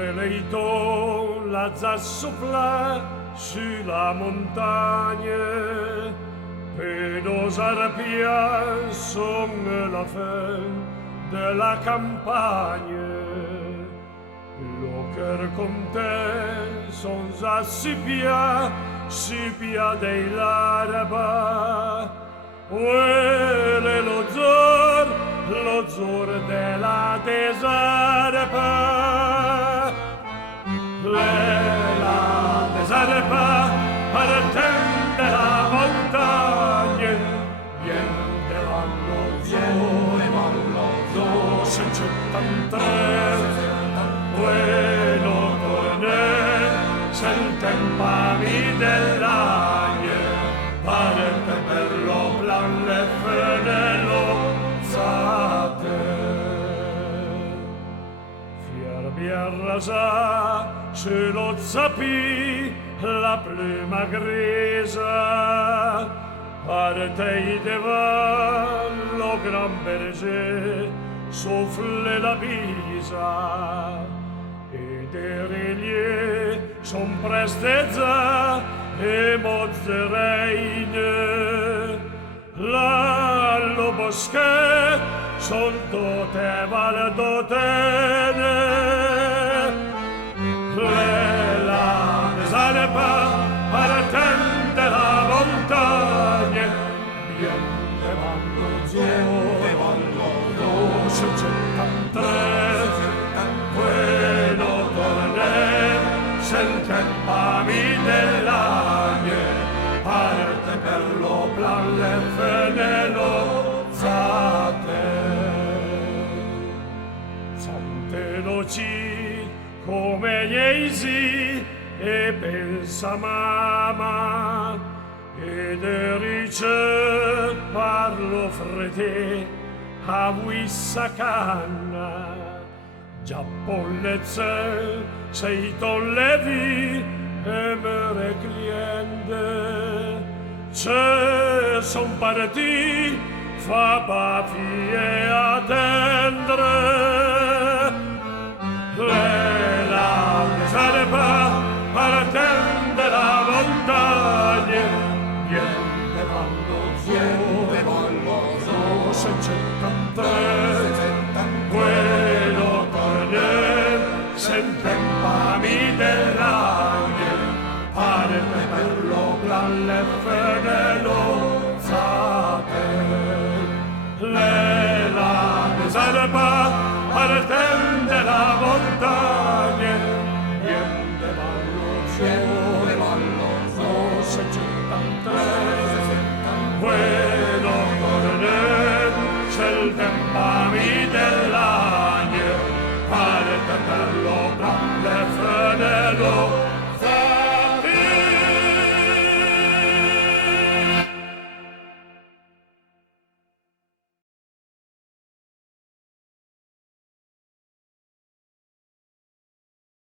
Deleito la zassopla sulla montagna, per osar pia son la fin de la campagne. Lo cœur con te son zassipia, sipia dei l'araba, uele lo zor della desarpa. La desarpa partende la montagna, niente vanno zor, 173, bueno torner, sentempami dell'agne, parte per lo plan le fenelo zate. Arrasa se lo zappi la pluma grisa, parte devant lo gran berger souffle la bisa, et derrière son prestezza e mozzereine, là lo boschet son tote valdotene. La desarpa partende la montagna, bien devant lo 173, bueno torner, sentempami dell'agne, parte per lo plan le fenelo zate. Sante noci come Iesi e pensa mamma, ed erice parlo frete a wissa canna, già pollezze sei tollevi e mere cliente, c'è son parti fa papi e attendre. La desarpa partende la montagna, niente vanno zor, 173, bueno torner, sentempami dell'agne, parte per lo plan le fenelo zate. La desarpa partende la montagna, niente vanno zor, 173, bueno torner, sentempami dell'agne, parte per lo plan le fenelo